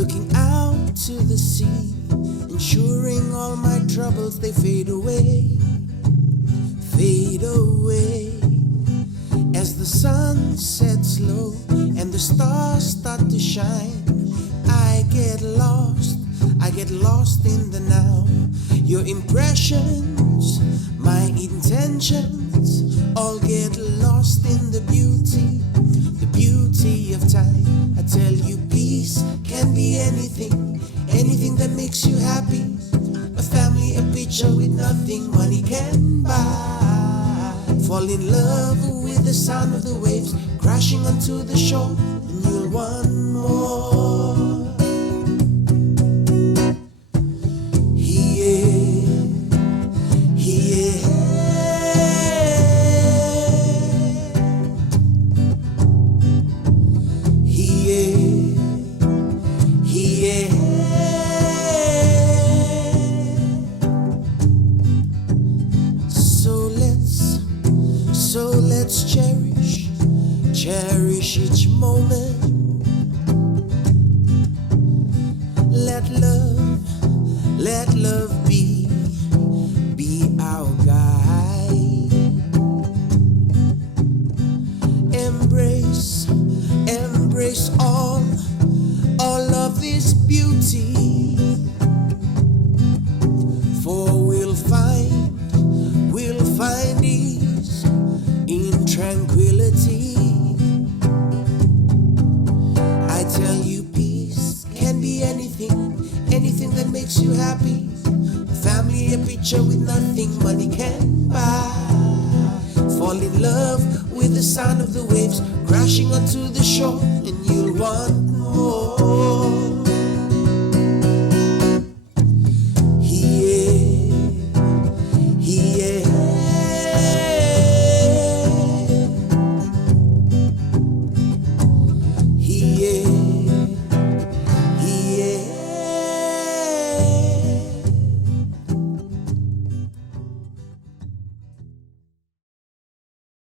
looking out to the sea, ensuring all my troubles they fade away, fade away. As the sun sets low and the stars start to shine, I get lost in the now. Your impressions, my intentions, all get lost in the beauty of time. I tell you, peace can be anything, anything that makes you happy. A family, a picture with nothing money can buy. Fall in love with the sound of the waves crashing onto the shore, and you'll want more. So let's cherish each moment. Let love be our guide. Embrace all of this beauty, for we'll find ease in tranquility. I tell you, peace can be anything, anything that makes you happy. Family, a picture with nothing money can buy. Fall in love with the sound of the waves crashing onto the shore, and you'll want more.